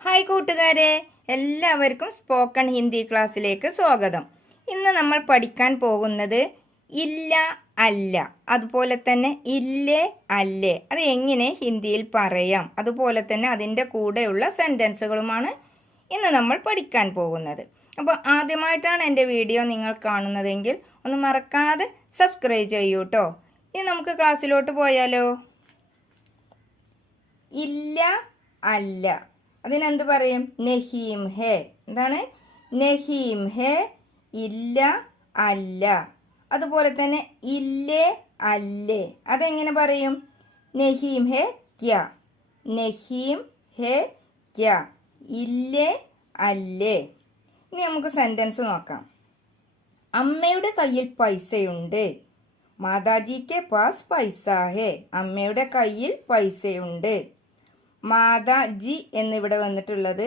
Hi കൂട്ടുകാരെ എല്ലാവർക്കും spoken Hindi ക്ലാസ്സിലേക്ക് സ്വാഗതം. ഇന്ന് നമ്മൾ പഠിക്കാൻ പോകുന്നത് ഇല്ല അല്ല അതുപോലെ തന്നെ ഇല്ലേ അല്ലേ അത് എങ്ങനെ ഹിന്ദിയിൽ പറയാം അതുപോലെ തന്നെ അതിന്റെ കൂടെയുള്ള സെന്റൻസുകളുമാണ് ഇന്ന് നമ്മൾ പഠിക്കാൻ പോകുന്നത്. അപ്പോൾ ആദ്യമായിട്ടാണ് എന്റെ വീഡിയോ നിങ്ങൾ കാണുന്നതെങ്കിൽ ഒന്ന് മറക്കാതെ സബ്സ്ക്രൈബ് ചെയ്യൂ കേട്ടോ ഇനി നമുക്ക് ക്ലാസ്സിലോട്ട് പോയാലോ? ഇല്ല അല്ല. അതിനെന്ത് പറയും? നെഹീം ഹേ. എന്താണ്? നെഹീം ഹേ ഇല്ല അല്ല. അതുപോലെ തന്നെ ഇല്ലേ അല്ലേ. അതെങ്ങനെ പറയും? നെഹീം ഹേ ക്യ. നെഹീം ഹേ ക്യ. ഇല്ലേ അല്ലേ. ഇനി നമുക്ക് സെന്റൻസ് നോക്കാം. അമ്മയുടെ കയ്യിൽ പൈസയുണ്ട്. മാതാജിക്ക് പാസ് പൈസ ഹേ. അമ്മയുടെ കയ്യിൽ പൈസയുണ്ട്. മാതാജി എന്നിവിടെ വന്നിട്ടുള്ളത്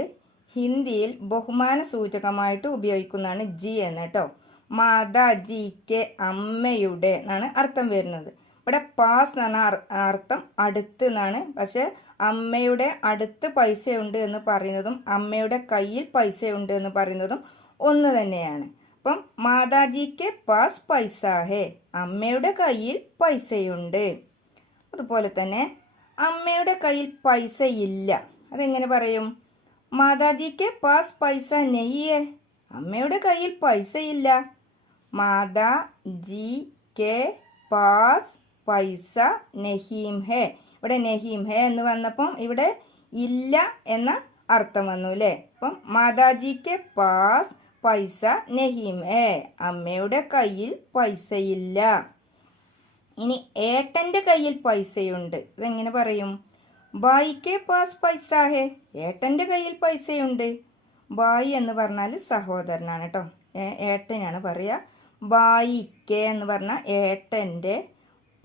ഹിന്ദിയിൽ ബഹുമാന സൂചകമായിട്ട് ഉപയോഗിക്കുന്നതാണ് ജി എന്ന് കേട്ടോ. മാതാജിക്ക് അമ്മയുടെ എന്നാണ് അർത്ഥം വരുന്നത്. ഇവിടെ പാസ് എന്നാണ് അർത്ഥം അടുത്ത് എന്നാണ്. പക്ഷെ അമ്മയുടെ അടുത്ത് പൈസയുണ്ട് എന്ന് പറയുന്നതും അമ്മയുടെ കയ്യിൽ പൈസയുണ്ട് എന്ന് പറയുന്നതും ഒന്ന് തന്നെയാണ്. അപ്പം മാതാജിക്ക് പാസ് പൈസ ഹേ അമ്മയുടെ കയ്യിൽ പൈസയുണ്ട്. അതുപോലെ തന്നെ അമ്മയുടെ കയ്യിൽ പൈസ ഇല്ല അതെങ്ങനെ പറയും? മാതാജിക്ക് പാസ് പൈസ നെയ്യേ. അമ്മയുടെ കയ്യിൽ പൈസ ഇല്ല മാതാ ജി കെ പാസ് പൈസ നെഹീം ഹേ. ഇവിടെ നെഹീം ഹേ എന്ന് വന്നപ്പം ഇവിടെ ഇല്ല എന്ന അർത്ഥം വന്നു അല്ലേ? അപ്പം മാതാജിക്ക് പാസ് പൈസ നെഹീം ഹേ. അമ്മയുടെ കയ്യിൽ പൈസയില്ല. ഇനി ഏട്ടന്റെ കയ്യിൽ പൈസയുണ്ട്. ഇതെങ്ങനെ പറയും? ബായിക്ക് പാസ് പൈസ ഹേ ഏട്ടന്റെ കയ്യിൽ പൈസയുണ്ട്. ബായി എന്ന് പറഞ്ഞാൽ സഹോദരനാണ് കേട്ടോ ഏട്ടനാണ് പറയുക ബായിക്ക് എന്ന് പറഞ്ഞാൽ ഏട്ടന്റെ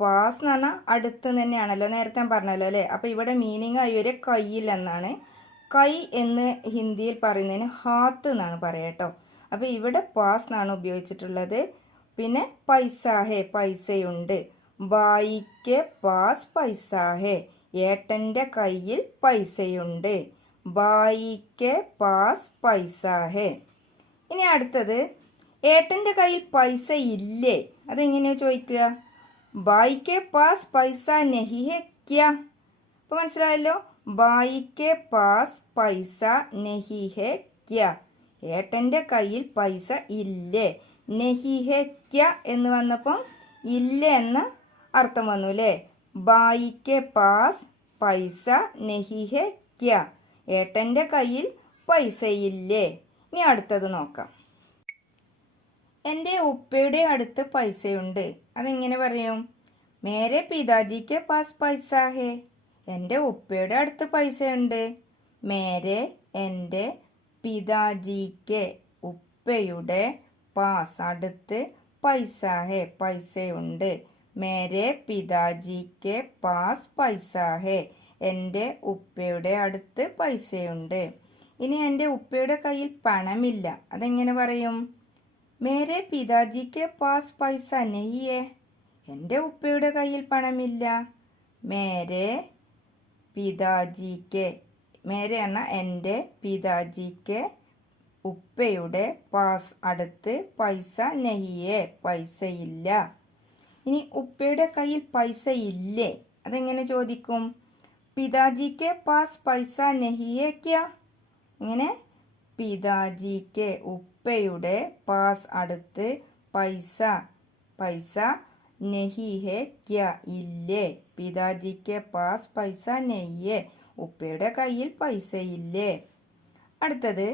പാസ് എന്ന് പറഞ്ഞാൽ അടുത്ത് തന്നെയാണല്ലോ നേരത്തെ പറഞ്ഞല്ലോ അല്ലേ? അപ്പോൾ ഇവിടെ മീനിങ് ആയി വരെ കയ്യിൽ എന്നാണ്. കൈ എന്ന് ഹിന്ദിയിൽ പറയുന്നതിന് ഹാത്ത് എന്നാണ് പറയുക കേട്ടോ അപ്പോൾ ഇവിടെ പാസ് എന്നാണ് ഉപയോഗിച്ചിട്ടുള്ളത്. പിന്നെ പൈസ ഹേ പൈസയുണ്ട്. ബായിക്ക് പാസ് പൈസ ഹേ ഏട്ടന്റെ കയ്യിൽ പൈസയുണ്ട്. ബായിക്ക് പാസ് പൈസ ഹേ ഇനി അടുത്തത് ഏട്ടന്റെ കയ്യിൽ പൈസ ഇല്ലേ അതെങ്ങനെയാണ് ചോദിക്കുക? ബായിക്ക് പാസ് പൈസ നെഹി ഹെ ക്യാ ഇപ്പോൾ മനസ്സിലായല്ലോ? ബായിക്ക് പാസ് പൈസ നെഹി ഹെ ക്യാ ഏട്ടന്റെ കയ്യിൽ പൈസ ഇല്ലേ? നെഹി ഹെ ക്യാ എന്ന് വന്നപ്പം ഇല്ല എന്ന അർത്ഥം വന്നു അല്ലേ ബായിക്ക് പാസ് പൈസ നെഹി ക്യ. ക്യാ ഏട്ടന്റെ കയ്യിൽ പൈസയില്ലേ? ഇനി അടുത്തത് നോക്കാം. എന്റെ ഉപ്പയുടെ അടുത്ത് പൈസയുണ്ട്. അതെങ്ങനെ പറയും? മേരെ പിതാജിക്ക് പാസ് പൈസ ഹേ. എന്റെ ഉപ്പയുടെ അടുത്ത് പൈസയുണ്ട്. മേരെ എന്റെ പിതാജിക്ക് ഉപ്പയുടെ പാസ് അടുത്ത് പൈസ ഹേ പൈസയുണ്ട്. മേരെ പിതാജിക്ക് പാസ് പൈസ ഹേ എന്റെ ഉപ്പയുടെ അടുത്ത് പൈസയുണ്ട്. ഇനി എന്റെ ഉപ്പയുടെ കയ്യിൽ പണമില്ല. അതെങ്ങനെ പറയും? മേരെ പിതാജിക്ക് പാസ് പൈസ നെയ്യേ. എന്റെ ഉപ്പയുടെ കയ്യിൽ പണമില്ല. മേരെ പിതാജിക്ക് മേരെ എന്ന എന്റെ പിതാജിക്ക് ഉപ്പയുടെ പാസ് അടുത്ത് പൈസ നെയ്യേ. പൈസയില്ല. ഇനി ഉപ്പയുടെ കയ്യിൽ പൈസ ഇല്ലേ? അതെങ്ങനെ ചോദിക്കും? പിതാജിക്ക് പാസ് പൈസ നെഹിയേ ക്യാ ഇങ്ങനെ പിതാജിക്ക് ഉപ്പയുടെ പാസ് അടുത്ത് പൈസ പൈസ നെഹി ഇല്ലേ? പിതാജിക്ക് പാസ് പൈസ നെയ്യേ ഉപ്പയുടെ കയ്യിൽ പൈസ ഇല്ലേ? അടുത്തത്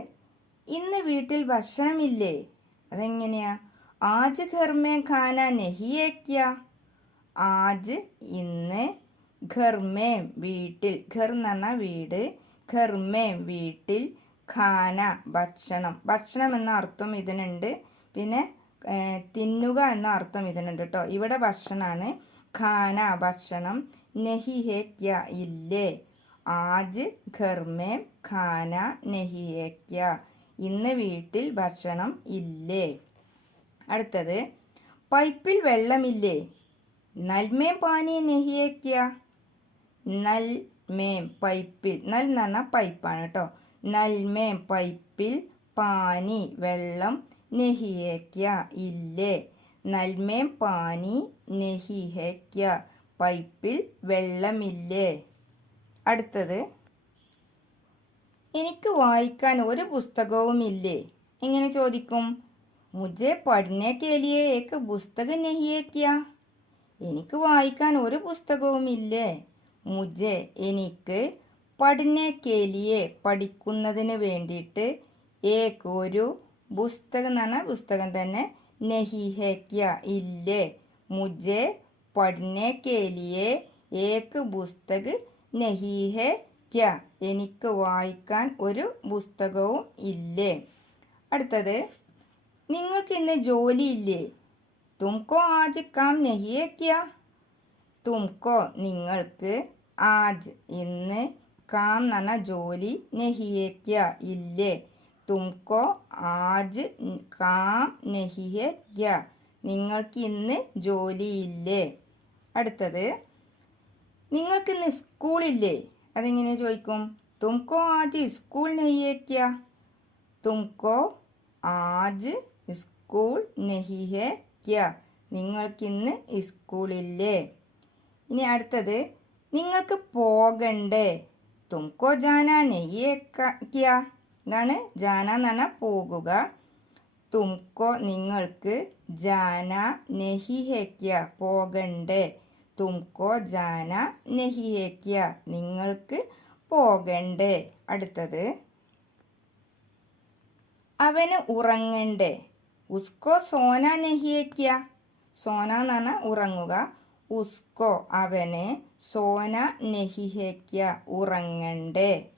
ഇന്ന് വീട്ടിൽ ഭക്ഷണമില്ലേ? അതെങ്ങനെയാ? ആജ് ഘർമേ ഖാന നെഹിയേക്യ ആജ് ഇന്ന് ഘർമേ വീട്ടിൽ ഘർ എന്ന് പറഞ്ഞാൽ വീട് ഘർമേ വീട്ടിൽ ഖാന ഭക്ഷണം. ഭക്ഷണം എന്ന അർത്ഥം ഇതിനുണ്ട്. പിന്നെ തിന്നുക എന്ന അർത്ഥം ഇതിനുണ്ട് കേട്ടോ ഇവിടെ ഭക്ഷണമാണ് ഖാന ഭക്ഷണം. നെഹി ഹേക്യ ഇല്ലേ. ആജ് ഘർമേ ഖാന നെഹി ഏക്യ. ക്യ ഇന്ന് വീട്ടിൽ ഭക്ഷണം ഇല്ലേ. അടുത്തത് പൈപ്പിൽ വെള്ളമില്ലേ? നൽമേം പാനി നെഹിയേക്ക നൽ മേം പൈപ്പിൽ നൽ എന്ന് പറഞ്ഞാൽ പൈപ്പാണ് കേട്ടോ. നൽമേം പൈപ്പിൽ പാനി വെള്ളം നെഹിയേക്ക ഇല്ലേ? നൽമേം പാനി നെഹിഹേക്ക പൈപ്പിൽ വെള്ളമില്ലേ? അടുത്തത് എനിക്ക് വായിക്കാൻ ഒരു പുസ്തകവുമില്ലേ? എങ്ങനെ ചോദിക്കും? മുജെ പഠനെ കേലിയെ ഏക്ക് പുസ്തകം നഹിയേക്കിയ എനിക്ക് വായിക്കാൻ ഒരു പുസ്തകവും ഇല്ലേ? മുജെ എനിക്ക് പഠനെ കേലിയെ പഠിക്കുന്നതിന് വേണ്ടിയിട്ട് ഏക്ക് ഒരു പുസ്തകം എന്ന് പറഞ്ഞാൽ പുസ്തകം തന്നെ നഹി ഇല്ലേ? മുജെ പഠനെ കേലിയെ ഏക്ക് പുസ്തക് നഹി എനിക്ക് വായിക്കാൻ ഒരു പുസ്തകവും ഇല്ലേ? അടുത്തത് നിങ്ങൾക്ക് ഇന്ന് ജോലിയില്ലേ? തുംകോ ആജ് കാം നഹിയേ ക്യാ? തുംകോ നിങ്ങൾക്ക് ആജ് ഇന്ന് കാം നന ജോലി നഹിയേ ക്യാ? ഇല്ലേ? തുംകോ ആജ് കാം നഹിയേ ക്യാ? നിങ്ങൾക്ക് ഇന്ന് ജോലിയില്ലേ? അടുത്തത് നിങ്ങൾക്ക് ഇന്ന് സ്കൂളില്ലേ? അതെങ്ങനെ ചോദിക്കും? തുംകോ ആജ് സ്കൂൾ നഹിയേ ക്യാ? തുംകോ ആജ് സ്കൂൾ നഹി ഹെ ക്യാ. നിങ്ങൾക്കിന്ന് സ്കൂളില്ലേ ഇനി അടുത്തത് നിങ്ങൾക്ക് പോകണ്ടേ. തുംകോ ജാന നെയ്യേ ക്യാ എന്താണ് ജാന പറഞ്ഞാൽ പോകുക. തുംകോ നിങ്ങൾക്ക് ജാന നെഹി ഹെ ക്യാ പോകണ്ടേ. തുംകോ ജാന നെഹി ഹെ ക്യാ നിങ്ങൾക്ക് പോകണ്ടേ. അടുത്തത് അവന് ഉറങ്ങണ്ടേ. ഉസ്കോ സോന നഹിയേക്കിയ? സോന എന്ന് പറഞ്ഞാൽ ഉറങ്ങുക. ഉസ്കോ അവന് സോന നെഹിഹയ്ക്ക ഉറങ്ങണ്ടേ.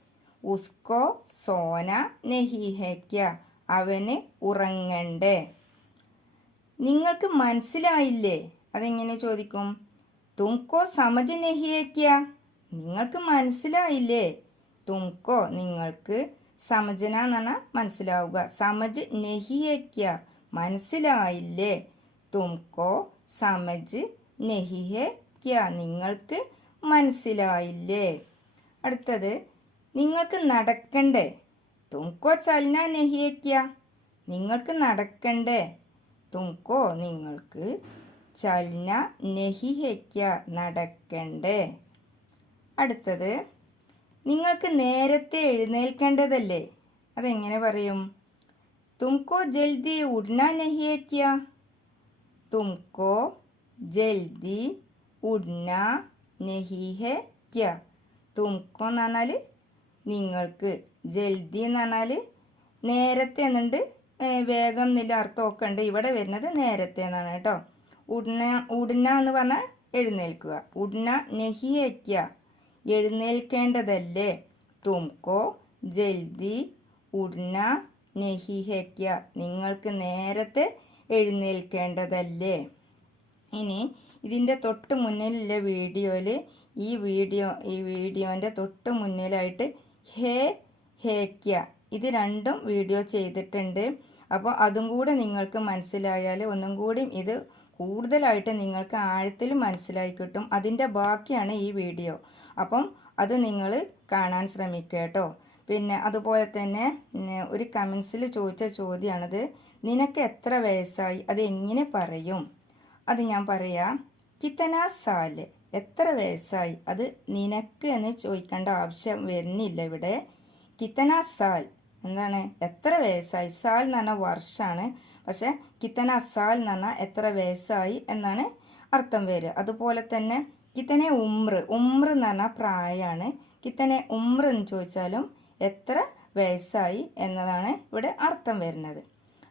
ഉസ്കോ സോന നെഹിഹയ്ക്ക അവന് ഉറങ്ങണ്ടേ. നിങ്ങൾക്ക് മനസ്സിലായില്ലേ? അതെങ്ങനെ ചോദിക്കും? തുംകോ സമജ് നെഹിയേക്ക നിങ്ങൾക്ക് മനസ്സിലായില്ലേ? തുംകോ നിങ്ങൾക്ക് സമജന എന്ന് പറഞ്ഞാൽ മനസ്സിലാവുക. സമജ് നെഹിയേക്ക മനസ്സിലായില്ലേ? തുംകോ സമജ് നെഹിഹെ ക്യാ നിങ്ങൾക്ക് മനസ്സിലായില്ലേ? അടുത്തത് നിങ്ങൾക്ക് നടക്കണ്ടേ? തുംകോ ചലന നെഹിയെ ക്യാ? നിങ്ങൾക്ക് നടക്കണ്ടേ? തുംകോ നിങ്ങൾക്ക് ചലന നെഹിഹയ്ക്ക നടക്കണ്ടേ? അടുത്തത് നിങ്ങൾക്ക് നേരത്തെ എഴുന്നേൽക്കേണ്ടതല്ലേ? അതെങ്ങനെ പറയും? തുംകോ ജൽദി ഉടന നഹിയേ ക്യാ തുംകോ ജൽദി ഉടന നഹി ഹെ ക്യാ തുംകോ എന്ന് പറഞ്ഞാൽ നിങ്ങൾക്ക് ജൽദി എന്ന് പറഞ്ഞാൽ നേരത്തെ എന്നുണ്ട്. വേഗം എന്നുള്ള അർത്ഥമൊക്കെ ഉണ്ട് ഇവിടെ വരുന്നത് നേരത്തെ എന്നാണ് കേട്ടോ. ഉടന ഉടന എന്ന് പറഞ്ഞാൽ എഴുന്നേൽക്കുക. ഉടന നഹിയേ ക്യാ? എഴുന്നേൽക്കേണ്ടതല്ലേ? തുംകോ ജൽദി ഉടന നെഹിഹയ്ക്ക നിങ്ങൾക്ക് നേരത്തെ എഴുന്നേൽക്കേണ്ടതല്ലേ? ഇനി ഇതിന്റെ തൊട്ട് മുന്നിലുള്ള വീഡിയോയിൽ ഈ വീഡിയോ ഈ വീഡിയോന്റെ തൊട്ട് മുന്നിലായിട്ട് ഹേ ഹേക്ക ഇത് രണ്ടും വീഡിയോ ചെയ്തിട്ടുണ്ട്. അപ്പോൾ അതും കൂടെ നിങ്ങൾക്ക് മനസ്സിലായാൽ ഒന്നും കൂടി ഇത് കൂടുതലായിട്ട് നിങ്ങൾക്ക് ആഴത്തിൽ മനസ്സിലായി കിട്ടും. അതിന്റെ ബാക്കിയാണ് ഈ വീഡിയോ. അപ്പം അത് നിങ്ങൾ കാണാൻ ശ്രമിക്കുക കേട്ടോ. പിന്നെ അതുപോലെ തന്നെ ഒരു കമൻസിൽ ചോദിച്ച ചോദ്യമാണത് നിനക്ക് എത്ര വയസ്സായി? അത് എങ്ങനെ പറയും? അത് ഞാൻ പറയാം കിത്തന സാൽ എത്ര വയസ്സായി? അത് നിനക്ക് എന്ന് ചോദിക്കേണ്ട ആവശ്യം വരുന്നില്ല ഇവിടെ. കിത്തന സാൽ എന്താണ്? എത്ര വയസ്സായി? സാൽ എന്ന് പറഞ്ഞാൽ വർഷമാണ് പക്ഷേ കിത്തന സാൽ എന്ന് പറഞ്ഞാൽ എത്ര വയസ്സായി എന്നാണ് അർത്ഥം വരിക. അതുപോലെ തന്നെ കിത്തനെ ഉമ്ര ഉമ്ര എന്ന് പറഞ്ഞാൽ പ്രായമാണ്. കിത്തനെ ഉമ്ര എന്ന് ചോദിച്ചാലും എത്ര വയസ്സായി എന്നതാണ് ഇവിടെ അർത്ഥം വരുന്നത്.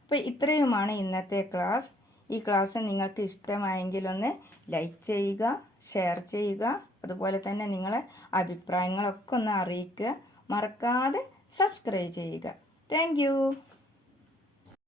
അപ്പോൾ ഇത്രയുമാണ് ഇന്നത്തെ ക്ലാസ്. ഈ ക്ലാസ് നിങ്ങൾക്ക് ഇഷ്ടമായെങ്കിൽ ഒന്ന് ലൈക്ക് ചെയ്യുക ഷെയർ ചെയ്യുക. അതുപോലെ തന്നെ നിങ്ങളെ അഭിപ്രായങ്ങളൊക്കെ ഒന്ന് അറിയിക്കുക. മറക്കാതെ സബ്സ്ക്രൈബ് ചെയ്യുക. താങ്ക്